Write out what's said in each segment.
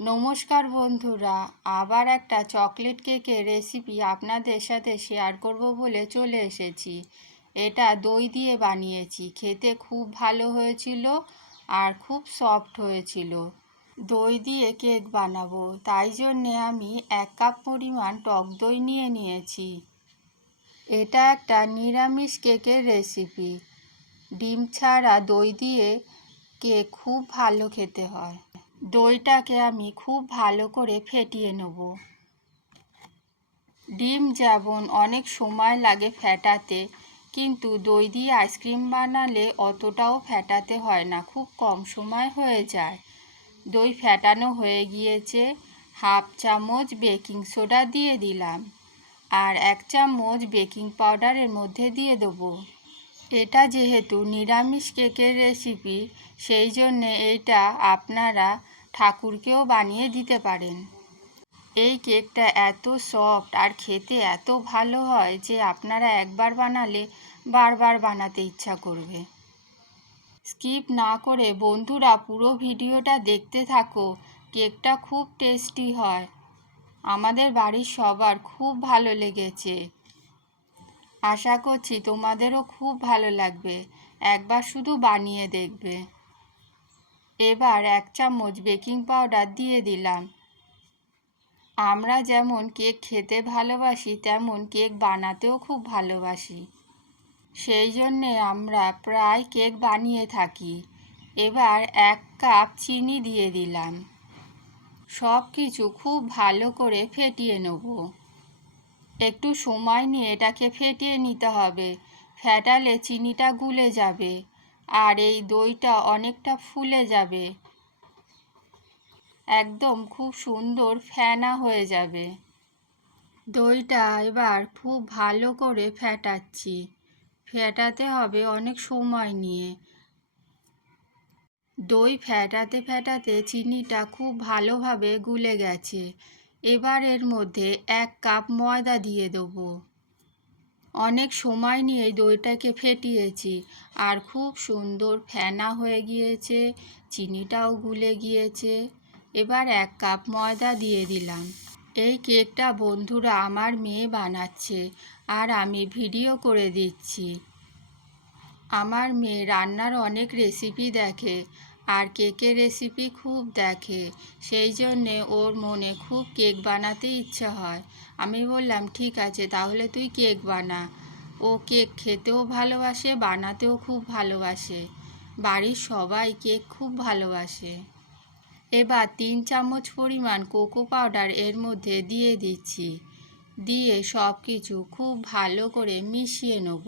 নমস্কার বন্ধুরা, আবার একটা চকলেট কেকের রেসিপি আপনাদের সাথে শেয়ার করব বলে চলে এসেছি। এটা দই দিয়ে বানিয়েছি, খেতে খুব ভালো হয়েছিল আর খুব সফট হয়েছিল। দই দিয়ে কেক বানাবো, তাই জন্যে আমি এক কাপ পরিমাণ টক দই নিয়ে নিয়েছি। এটা একটা নিরামিষ কেকের রেসিপি ডিম ছাড়া দই দিয়ে কেক খুব ভালো খেতে হয়। দইটাকে আমি খুব ভালো করে ফেটিয়ে নেব। ডিম যেমন অনেক সময় লাগে ফেটাতে, কিন্তু দই দিয়ে আইসক্রিম বানালে অতটাও ফেটাতে হয় না, খুব কম সময় হয়ে যায়। দই ফেটানো হয়ে গিয়েছে, হাফ চামচ বেকিং সোডা দিয়ে দিলাম, আর এক চামচ বেকিং পাউডারের মধ্যে দিয়ে দেবো। এটা যেহেতু নিরামিষ কেকের রেসিপি, সেই জন্যে এইটা আপনারা ঠাকুরকেও বানিয়ে দিতে পারেন। এই কেকটা এত সফট আর খেতে এত ভালো হয় যে আপনারা একবার বানালে বারবার বানাতে ইচ্ছা করবে। স্কিপ না করে বন্ধুরা পুরো ভিডিওটা দেখতে থাকো, কেকটা খুব টেস্টি হয়। আমাদের বাড়ির সবার খুব ভালো লেগেছে। আশা করছি তোমাদেরও খুব ভালো লাগবে। একবার শুধু বানিয়ে দেখবে। এবার এক চামচ বেকিং পাউডার দিয়ে দিলাম। আমরা যেমন কেক খেতে ভালোবাসি, তেমন কেক বানাতেও খুব ভালোবাসি। সেই জন্যে আমরা প্রায় কেক বানিয়ে থাকি। এবার এক কাপ চিনি দিয়ে দিলাম। সব কিছু খুব ভালো করে ফেটিয়ে নেব। একটু সময় নিয়ে এটাকে ফেটিয়ে নিতে হবে। ফেটালে চিনিটা গুলে যাবে। আর এই দইটা অনেকটা ফুলে যাবে। একদম খুব সুন্দর ফেনা হয়ে যাবে। দইটা এবার খুব ভালো করে ফেটাচ্ছি। ফেটাতে হবে অনেক সময় নিয়ে। দই ফেটাতে ফেটাতে চিনিটা খুব ভালোভাবে গুলে গেছে। এবার এর মধ্যে এক কাপ ময়দা দিয়ে দেবো। অনেক সময় নিয়ে দইটাকে ফেটিয়েছি। আর খুব সুন্দর ফেনা হয়ে গিয়েছে, চিনিটাও গুলে গিয়েছে। এবার এক কাপ ময়দা দিয়ে দিলাম। এই কেকটা বন্ধুরা আমার মেয়ে বানাচ্ছে আর আমি ভিডিও করে দিচ্ছি। আমার মেয়ে রান্নার অনেক রেসিপি দেখে। আর কেকের রেসিপি খুব দেখে। সেই জন্যে ওর মনে খুব কেক বানাতে ইচ্ছা হয়। আমি বললাম, ঠিক আছে, তাহলে তুই কেক বানা। ও কেক খেতেও ভালোবাসে, বানাতেও খুব ভালোবাসে। বাড়ির সবাই কেক খুব ভালোবাসে। এবার তিন চামচ পরিমাণ কোকো পাউডার এর মধ্যে দিয়ে দিচ্ছি। দিয়ে সব কিছু খুব ভালো করে মিশিয়ে নেব।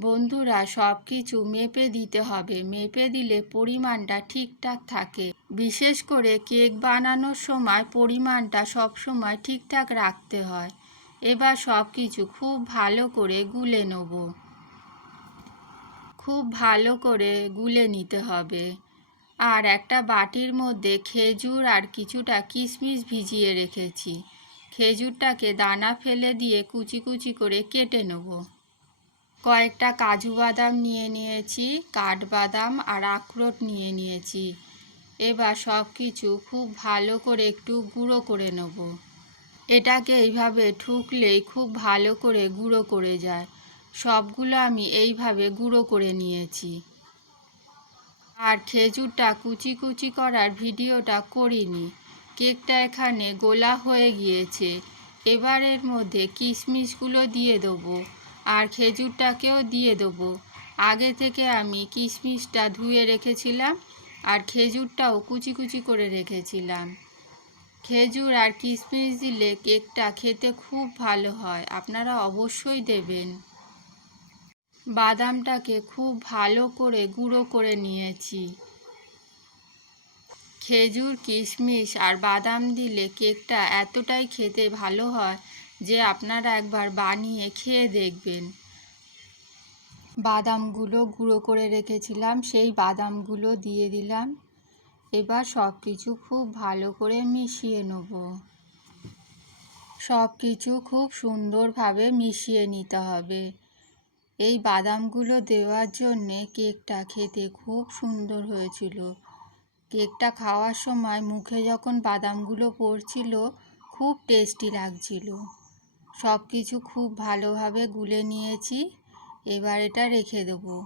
বন্ধুরা সব কিছু মেপে দিতে হবে। মেপে দিলে পরিমাণটা ঠিকঠাক থাকে। বিশেষ করে কেক বানানোর সময় পরিমাণটা সব সময় ঠিকঠাক রাখতে হয়। এবার সব কিছু খুব ভালো করে গুলে নেব। খুব ভালো করে গুলে নিতে হবে। আর একটা বাটির মধ্যে খেজুর আর কিছুটা কিশমিশ ভিজিয়ে রেখেছি। খেজুরটাকে দানা ফেলে দিয়ে কুচি কুচি করে কেটে নেব। কয়েকটা কাজু বাদাম নিয়ে নিয়েছি কাঠবাদাম আর আখরোট নিয়ে নিয়েছি। এবার সব কিছু খুব ভালো করে একটু গুঁড়ো করে নেব। এটাকে এইভাবে ঠুকলেই খুব ভালো করে গুঁড়ো করে যায়। সবগুলো আমি এইভাবে গুঁড়ো করে নিয়েছি। আর খেজুরটা কুচি কুচি করার ভিডিওটা করিনি। কেকটা এখানে গোলা হয়ে গিয়েছে। এবার এর মধ্যে কিশমিশগুলো দিয়ে দেবো। আর খেজুরটাকেও দিয়ে দেবো। আগে থেকে আমি কিশমিশটা ধুয়ে রেখেছিলাম আর খেজুরটাও কুচি কুচি করে রেখেছিলাম। খেজুর আর কিশমিশ দিলে কেকটা খেতে খুব ভালো হয়, আপনারা অবশ্যই দেবেন। বাদামটাকে খুব ভালো করে গুঁড়ো করে নিয়েছি। খেজুর, কিশমিশ আর বাদাম দিলে কেকটা এতটাই খেতে ভালো হয় যে আপনারা একবার বানিয়ে খেয়ে দেখবেন। বাদামগুলো গুঁড়ো করে রেখেছিলাম, সেই বাদামগুলো দিয়ে দিলাম। এবার সব কিছু খুব ভালো করে মিশিয়ে নেব। সব কিছু খুব সুন্দরভাবে মিশিয়ে নিতে হবে। এই বাদামগুলো দেওয়ার জন্যে কেকটা খেতে খুব সুন্দর হয়েছিল। কেকটা খাওয়ার সময় মুখে যখন বাদামগুলো পড়ছিল, খুব টেস্টি লাগছিল। সব কিছু খুব ভালোভাবে গুলে নিয়েছি। এবার এটা রেখে দেবো।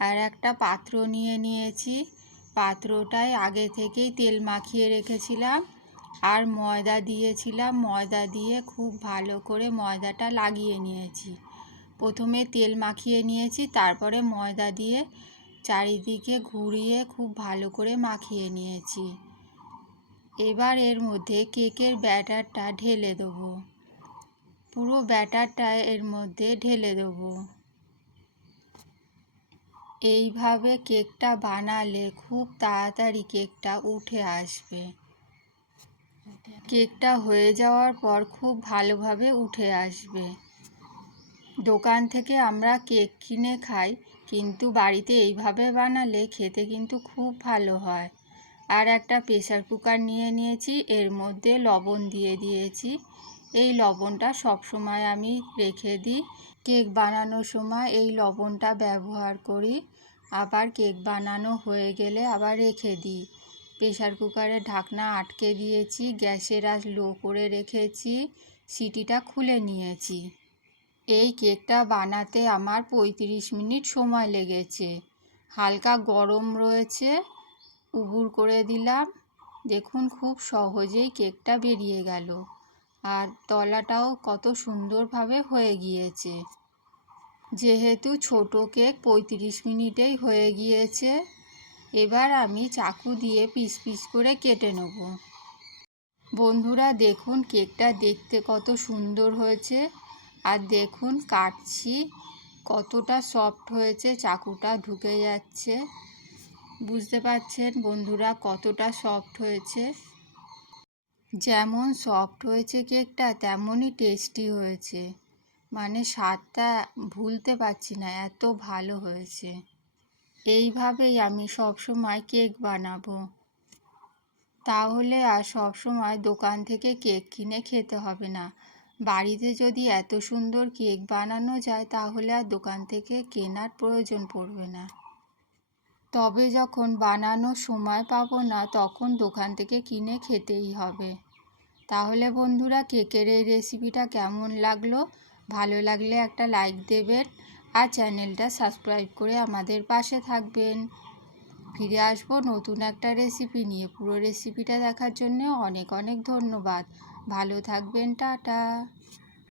আর একটা পাত্র নিয়ে নিয়েছি। পাত্রটায় আগে থেকেই তেল মাখিয়ে রেখেছিলাম। আর ময়দা দিয়েছিলাম। ময়দা দিয়ে খুব ভালো করে ময়দাটা লাগিয়ে নিয়েছি। প্রথমে তেল মাখিয়ে নিয়েছি। তারপরে ময়দা দিয়ে চারিদিকে ঘুরিয়ে খুব ভালো করে মাখিয়ে নিয়েছি। এবার এর মধ্যে কেকের ব্যাটারটা ঢেলে দেবো। পুরো ব্যাটারটা এর মধ্যে ঢেলে দেবো। এইভাবে কেকটা বানালে খুব তাড়াতাড়ি কেকটা উঠে আসবে। কেকটা হয়ে যাওয়ার পর খুব ভালোভাবে উঠে আসবে। দোকান থেকে আমরা কেক কিনে খাই, কিন্তু বাড়িতে এইভাবে বানালে খেতে কিন্তু খুব ভালো হয়। আর একটা প্রেসার কুকার নিয়ে নিয়েছি, এর মধ্যে লবণ দিয়ে দিয়েছি। এই লবণটা সব সময় আমি রেখে দিই। কেক বানানোর সময় এই লবণটা ব্যবহার করি। আবার কেক বানানো হয়ে গেলে আবার রেখে দিই। প্রেসার কুকারের ঢাকনা আটকে দিয়েছি, গ্যাসের আঁচ লো করে রেখেছি, সিটিটা খুলে নিয়েছি। এই কেকটা বানাতে আমার পঁয়ত্রিশ মিনিট সময় লেগেছে। হালকা গরম রয়েছে, উবুর করে দিলাম। দেখুন খুব সহজেই কেকটা বেরিয়ে গেল। আর তলাটাও কত সুন্দরভাবে হয়ে গিয়েছে। যেহেতু ছোট কেক পঁয়ত্রিশ মিনিটেই হয়ে গিয়েছে, এবার আমি চাকু দিয়ে পিস পিস করে কেটে নেব। বন্ধুরা, দেখুন কেকটা দেখতে কত সুন্দর হয়েছে। আর দেখুন কাটছি, কতটা সফট হয়েছে, চাকুটা ঢুকে যাচ্ছে। বুঝতে পারছেন বন্ধুরা কতটা সফট হয়েছে? যেমন সফট হয়েছে কেকটা তেমনই টেস্টি হয়েছে। মানে স্বাদটা ভুলতে পারছি না, এত ভালো হয়েছে। এইভাবেই আমি সবসময় কেক বানাবো। তাহলে আর সবসময় দোকান থেকে কেক কিনে খেতে হবে না। বাড়িতে যদি এত সুন্দর কেক বানানো যায়, তাহলে আর দোকান থেকে কেনার প্রয়োজন পড়বে না। তবে যখন বানানোর সময় পাবো না, তখন দোকান থেকে কিনে খেতেই হবে। তাহলে বন্ধুরা, কেকের এই রেসিপিটা কেমন লাগল? ভালো লাগলে একটা লাইক দেবেন আর চ্যানেলটা সাবস্ক্রাইব করে আমাদের পাশে থাকবেন। ফিরে আসব নতুন একটা রেসিপি নিয়ে। পুরো রেসিপিটা দেখার জন্য অনেক অনেক ধন্যবাদ। ভালো থাকবেন, টাটা।